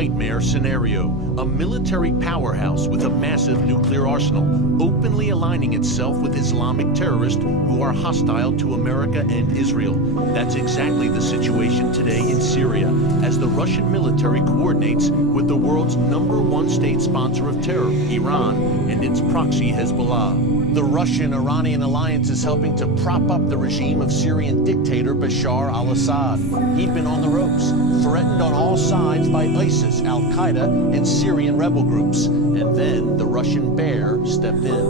nightmare scenario, a military powerhouse with a massive nuclear arsenal, openly aligning itself with Islamic terrorists who are hostile to America and Israel. That's exactly the situation today in Syria, as the Russian military coordinates with the world's #1 state sponsor of terror, Iran, and its proxy Hezbollah. The Russian-Iranian alliance is helping to prop up the regime of Syrian dictator Bashar al-Assad. He'd been on the ropes, threatened on all sides by ISIS, al-Qaeda, and Syrian rebel groups. And then the Russian bear stepped in.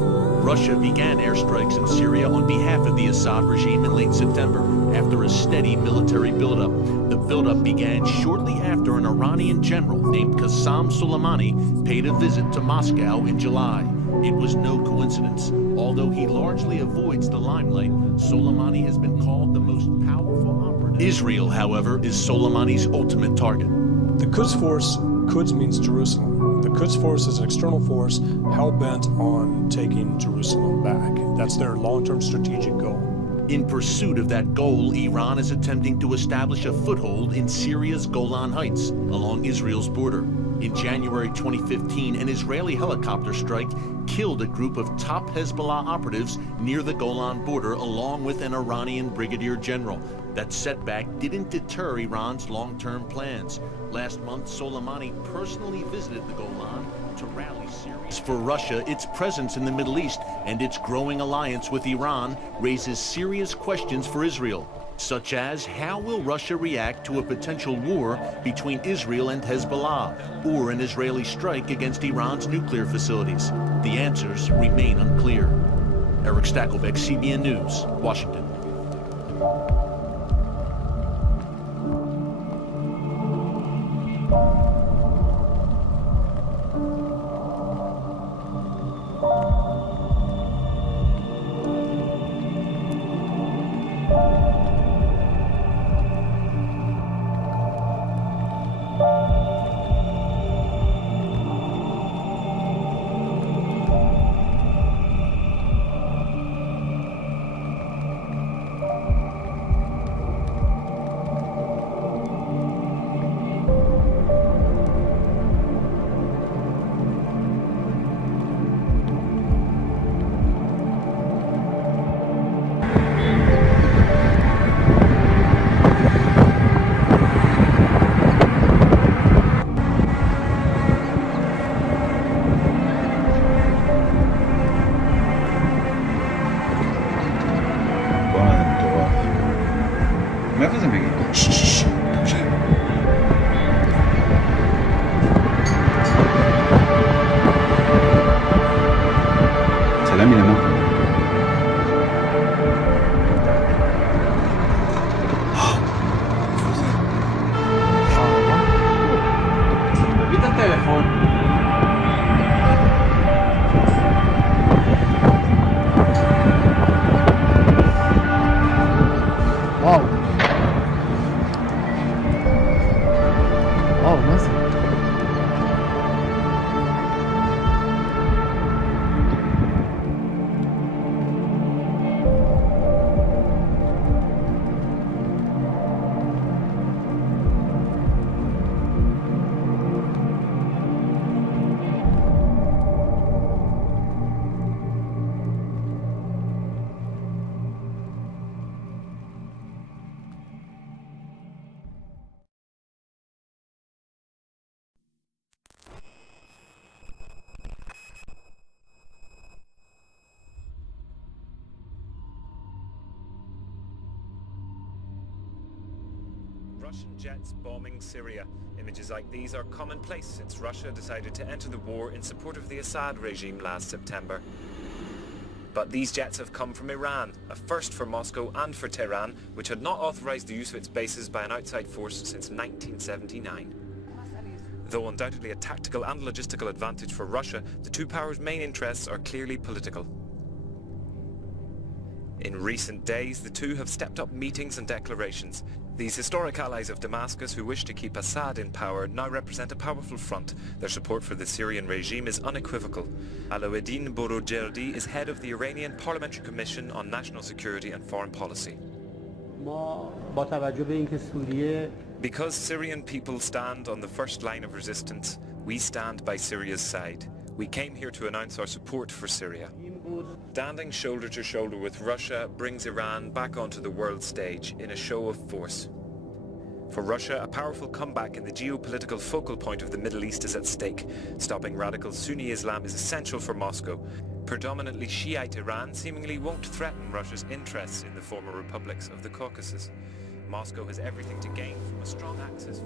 Russia began airstrikes in Syria on behalf of the Assad regime in late September, after a steady military buildup. The buildup began shortly after an Iranian general named Qasem Soleimani paid a visit to Moscow in July. It was no coincidence. Although he largely avoids the limelight, Soleimani has been called the most powerful operative. Israel, however, is Soleimani's ultimate target. The Quds Force, Quds means Jerusalem. The Quds Force is an external force hell-bent on taking Jerusalem back. That's their long-term strategic goal. In pursuit of that goal, Iran is attempting to establish a foothold in Syria's Golan Heights, along Israel's border. In January 2015, an Israeli helicopter strike killed a group of top Hezbollah operatives near the Golan border, along with an Iranian brigadier general. That setback didn't deter Iran's long-term plans. Last month, Soleimani personally visited the Golan to rally Syria. For Russia, its presence in the Middle East and its growing alliance with Iran raises serious questions for Israel, such as how will Russia react to a potential war between Israel and Hezbollah, or an Israeli strike against Iran's nuclear facilities? The answers remain unclear. Eric Stakelbeck, CBN News, Washington. מאיפה זה מגיע? צלם מלמטה. תביא את הטלפון. וואו. וואו, מה זה? Russian jets bombing Syria. Images like these are commonplace since Russia decided to enter the war in support of the Assad regime last September. But these jets have come from Iran, a first for Moscow and for Tehran, which had not authorized the use of its bases by an outside force since 1979. Though undoubtedly a tactical and logistical advantage for Russia, the two powers' main interests are clearly political. In recent days, the two have stepped up meetings and declarations. These historic allies of Damascus who wish to keep Assad in power now represent a powerful front. Their support for the Syrian regime is unequivocal. Alaeddin Borojerdi is head of the Iranian Parliamentary Commission on National Security and Foreign Policy. ما با توجه به اینکه سوریه Because Syrian people stand on the first line of resistance, we stand by Syria's side. We came here to announce our support for Syria. Standing shoulder to shoulder with Russia brings Iran back onto the world stage in a show of force. For Russia, a powerful comeback in the geopolitical focal point of the Middle East is at stake. Stopping radical Sunni Islam is essential for Moscow. Predominantly Shiite Iran seemingly won't threaten Russia's interests in the former republics of the Caucasus. Moscow has everything to gain from a strong axis.